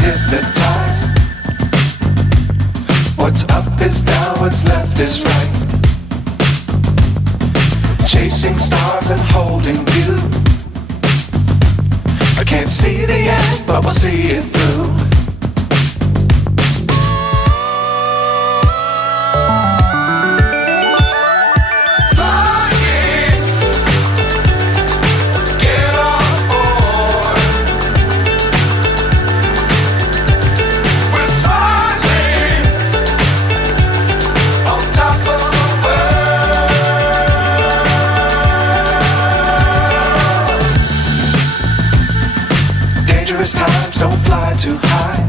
hypnotized. What's up is down, what's left is right. Chasing stars and holding you. I can't see the end, but we'll see it through. Times don't fly too high.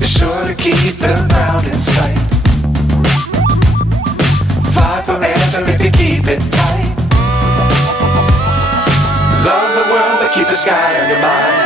Be sure to keep the ground in sight. Fly forever if you keep it tight. Love the world but keep the sky on your mind.